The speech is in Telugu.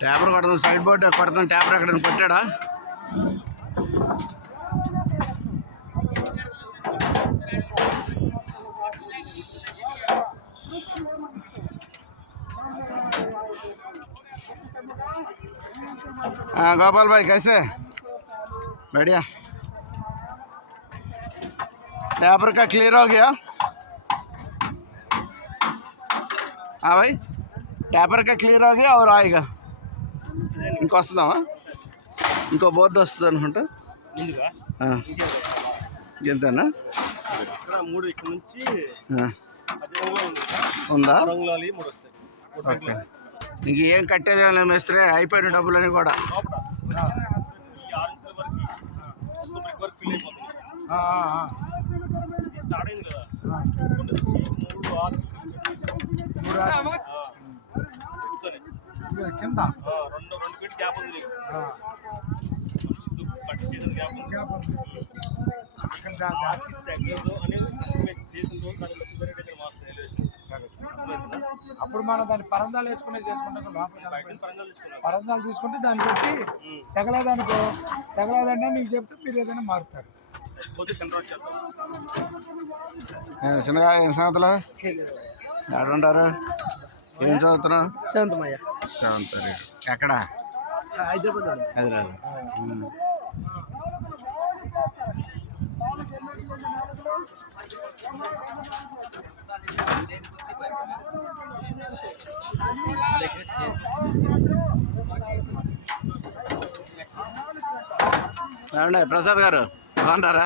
ట్యాపర్ కొడుతుంది, సైడ్ బోర్డు కొడుతుంది. ట్యాపర్ ఎక్కడ కొట్టాడా? हाँ गोपाल भाई कैसे बढ़िया। टैपर का क्लियर हो गया? हाँ भाई टैपर का क्लियर हो गया और आएगा इंको वस्तुदा इंको बोर्ड वस्तुद अनुకుంటా ఎంతనా ఉందా? ఓకే ఇంకేం కట్టేది ఏం లేదు మేస్త్రి, అయిపోయిన డబ్బులని కూడా. కింద అప్పుడు మనం దాన్ని పరందాలు వేసుకునే చేసుకుంటాం. పరందాలు తీసుకుంటే దాన్ని పెట్టి తగలేదనుకో, తగలేదన్నా నీకు చెప్తే మీరు ఏదైనా మారుతారు. చిన్నగా ఏం సంగతులు ఎక్కడుంటారు? ఏం చదువుతున్నావు? సెవెంత్ ఎక్కడ? హైదరాబాద్. ఏమండి ప్రసాద్ గారు బాగున్నారా?